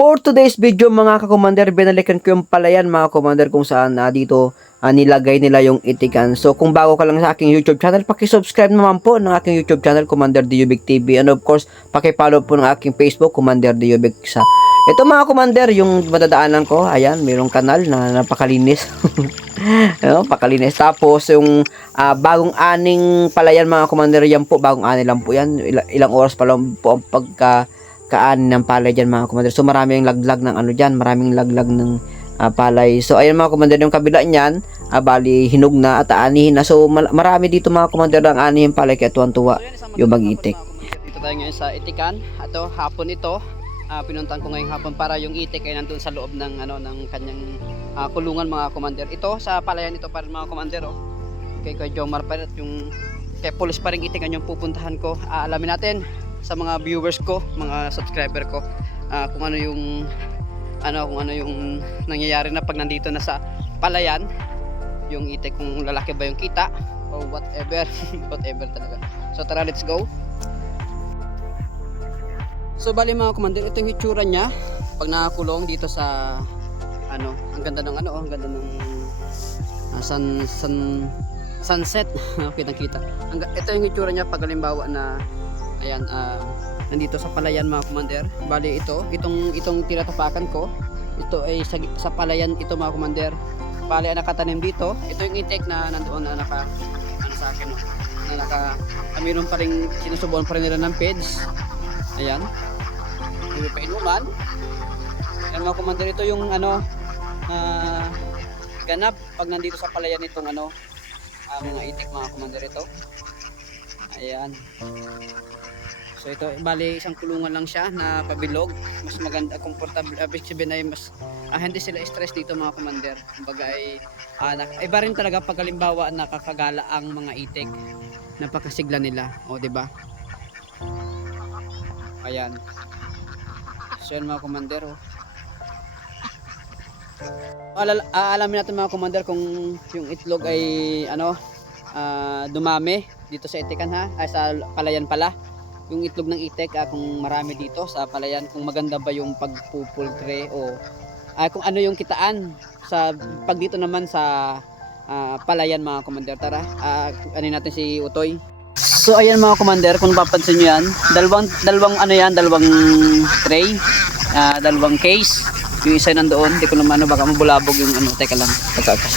For today's video mga ka-commander, binalikan ko yung palayan mga commander kung saan dito nilagay nila yung itikan. So kung bago ka lang sa aking YouTube channel, paki-subscribe naman po ng aking YouTube channel, Commander Diubic TV. And of course, paki-follow po ng aking Facebook, Commander Diubic sa. Ito mga commander, yung madadaanan ko, ayan, mayroong kanal na napakalinis. No, pakalinis. Tapos yung bagong aning palayan mga commander, yan po, bagong ani lang po yan. Ilang oras pa lang po ang pagkaani ng palay dyan mga commander. So maraming laglag ng ano dyan, maraming laglag ng palay. So ayan mga commander, yung kabila niyan, bali hinog na at aanihin na. So marami dito mga commander ang aanihin palay, kaya tuwan-tuwa yung mag-itik. Dito tayo ngayon sa itikan. Ato, hapon ito. Pinuntahan ko ngayong hapon para yung itik ay nandun sa loob ng ng kanyang kulungan mga commander. Ito sa palayan ito pa rin mga commander, oh. Kay Jomar pa rin at yung kay Police pa rin itikan yung pupuntahan ko. Alamin natin sa mga viewers ko, mga subscriber ko, kung ano yung nangyayari na pag nandito na sa palayan yung itik, kung lalaki ba yung kita o whatever. Whatever talaga. So tara, let's go. So bali mga commander, ito yung hitsura niya pag nakakulong dito sa ang ganda ng ang ganda ng sunset. Kitang-kita. Ito yung hitsura niya pag halimbawa na ayan, nandito sa palayan mga commander. Bali itong tinatapakan ko, ito ay sa palayan ito mga commander. Bali nakatanim dito. Ito yung itik na nandoon na sa akin, na mayroon pa ring sinusubuan pa rin nila ng peds. Ayan, hindi pa inuman. Ayan mga commander, ito yung ganap pag nandito sa palayan itong mga itik mga commander ito. Ayan. So ito, bali isang kulungan lang siya na pabilog. Mas maganda, comfortable, sabihin ay mas hindi sila stress dito mga commander. Kumbaga ay iba rin talaga pag halimbawa nakakagala ang mga itik. Napakasigla nila, o di ba? Ayan. So yan mga commander, oh. Alamin natin mga commander kung yung itlog ay dumami dito sa itikan sa palayan pala. Yung itlog ng itik, kung marami dito sa palayan, kung maganda ba yung pagpupultre o kung ano yung kitaan sa pag dito naman sa palayan mga commander. Tara, ano natin si Utoy. So ayan mga commander, kung papansin nyo yan, dalawang tray, dalawang case. Yung isa nandoon, hindi ko naman baka mabulabog yung teka lang,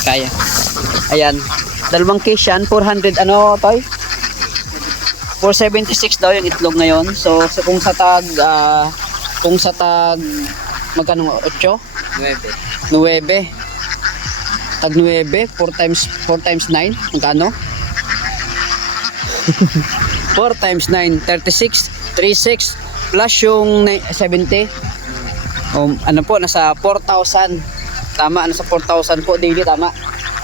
kaya. Ayan, dalawang case yan, 400 Toy? 476 daw yung itlog ngayon. So kung sa tag magkano 8? 9. Tag 9, 4 times 9, magkano? 4 times 9, 36, 36 plus yung 70. Po, nasa 4,000. Tama, nasa 4,000 po daily, tama.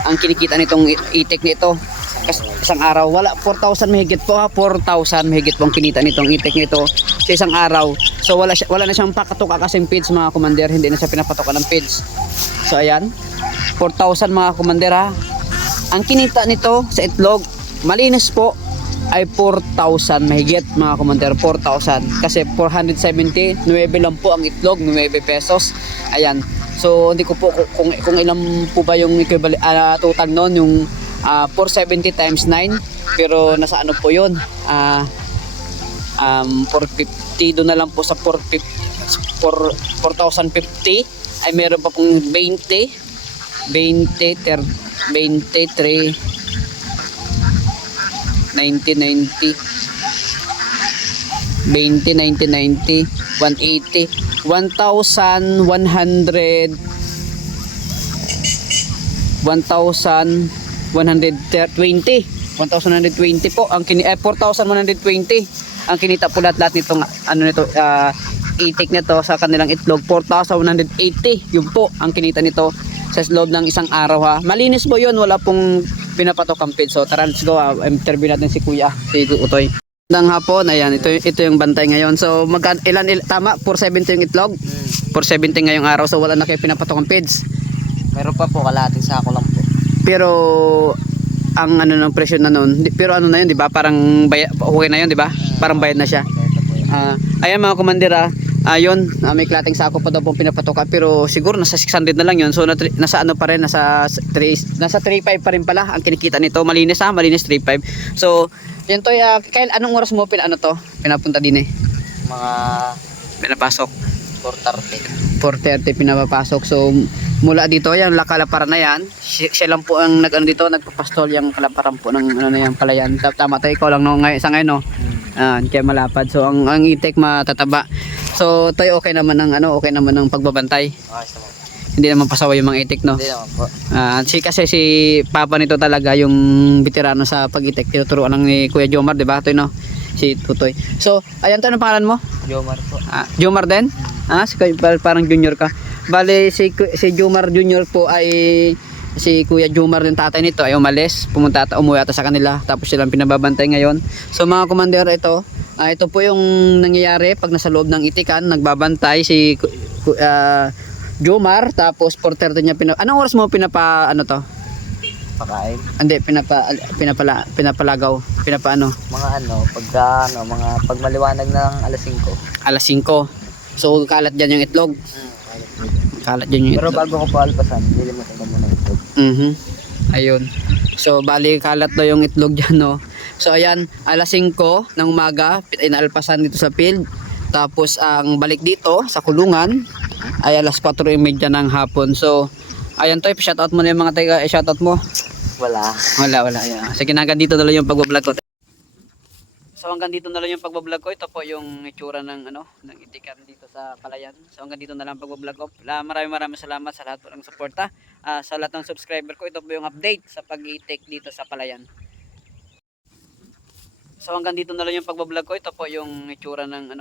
Ang kinikita nitong itik nito. Kasi isang araw, wala 4,000 mahigit po 4,000 mahigit po ang kinita nitong itik nito sa isang araw. So wala na siyang pakatuka kasing feeds mga commander, hindi na siya pinapatukan ng feeds. So ayan, 4,000 mga commander Ang kinita nito sa itlog, malinis po, ay 4,000 mahigit mga commander, 4,000. Kasi 470, 9 lang po ang itlog, 9 pesos. Ayan. So hindi ko po kung ilan po ba yung equivalent total noon, yung 470 times 9, pero nasa po yun, 450, doon na lang po sa 4,050 ay meron pa pong 20, 3, 90, 90, 20, 90, 90, 180, 1,120 po ang 4,120 ang kinita po lahat nitong itik nito sa kanilang itlog. 4,180 yun po ang kinita nito sa loob ng isang araw Malinis po yun, wala pong pinapatok ang feed. So tara, let's go. Interview natin si Kuya, si Utoy. Magandang hapon. Ayan, ito yung bantay ngayon. So tama, 470 yung itlog. 470 ngayong araw. So wala na kayo pinapatok ang feeds. Meron pa po, kalahating sako lang po. Pero ang ng presyo na noon, pero na yun, di ba? Parang okay na yun, di ba? Parang bayad na siya. Ayan mga commander Ayun, may klating sako pa daw pong pinapatoka pero siguro nasa 600 na lang yun. So nasa ano pa rin, nasa 3.5 pa rin pala ang kinikita nito. Malinis malinis 3.5. So, yun to, Kyle, anong oras mo pinapunta din Mga pinapasok? 4:30. 4:30 pinapapasok. So, mula dito, yung Kalaparan na yan, siya lang po ang nagpapastol yung Kalaparan po ng ano na yan, Palayan. Tama tayo, ikaw lang no, sa ngayon no. Kaya malapad. So, ang itik matataba. So, tayo okay naman ng pagbabantay. Okay, sama. Hindi naman pasawa yung mga itik no. Hindi naman po. Kasi si Papa nito talaga yung veterano sa pag-itik. Tinuturuan lang ni Kuya Jomar, di ba? Ito no, si Tutoy. So, ayan to, anong pangalan mo? Jomar po. Jomar din? Parang junior ka. Bale, si Jomar Junior po ay si Kuya Jomar din tatay nito ay umalis. Umuwi ata sa kanila. Tapos silang pinababantay ngayon. So mga commander, ito po yung nangyayari pag nasa loob ng itikan. Nagbabantay si Jomar. Tapos 4:30 niya anong oras mo Pakain. Hindi, pinapalagaw. Mga pag maliwanag ng alas 5. Alas 5. So kalat dyan yung itlog. Kalat dyan yung Pero itlog. bago ko pa alpasan, nilimutan ko muna ito. Ayun. So bali kalat daw yung itlog dyan no. So ayan, alas 5 ng umaga inaalpasan dito sa field. Tapos ang balik dito sa kulungan ay alas 4:30 ng hapon. So ayan to, shoutout mo na yung mga taga, shoutout mo. Wala. Wala. Ayan. Sige, hanggang dito na lang yung pagbablog ko. So hanggang dito na lang yung pagbablog ko. Ito po yung itsura ng itikan dito sa Palayan. So hanggang dito na lang pagbablog ko. Maraming salamat sa lahat po ng suporta. Sa lahat ng subscriber ko, ito po yung update sa pag-itik dito sa Palayan. So hanggang dito na lang yung pagbablog ko. Ito po yung itsura ng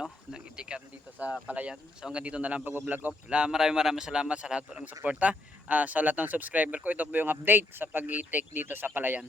itikan dito sa Palayan. So hanggang dito na lang pagbablog ko. Maraming salamat sa lahat po ng suporta. Sa lahat ng subscriber ko, ito po yung update sa pag-itik dito sa Palayan.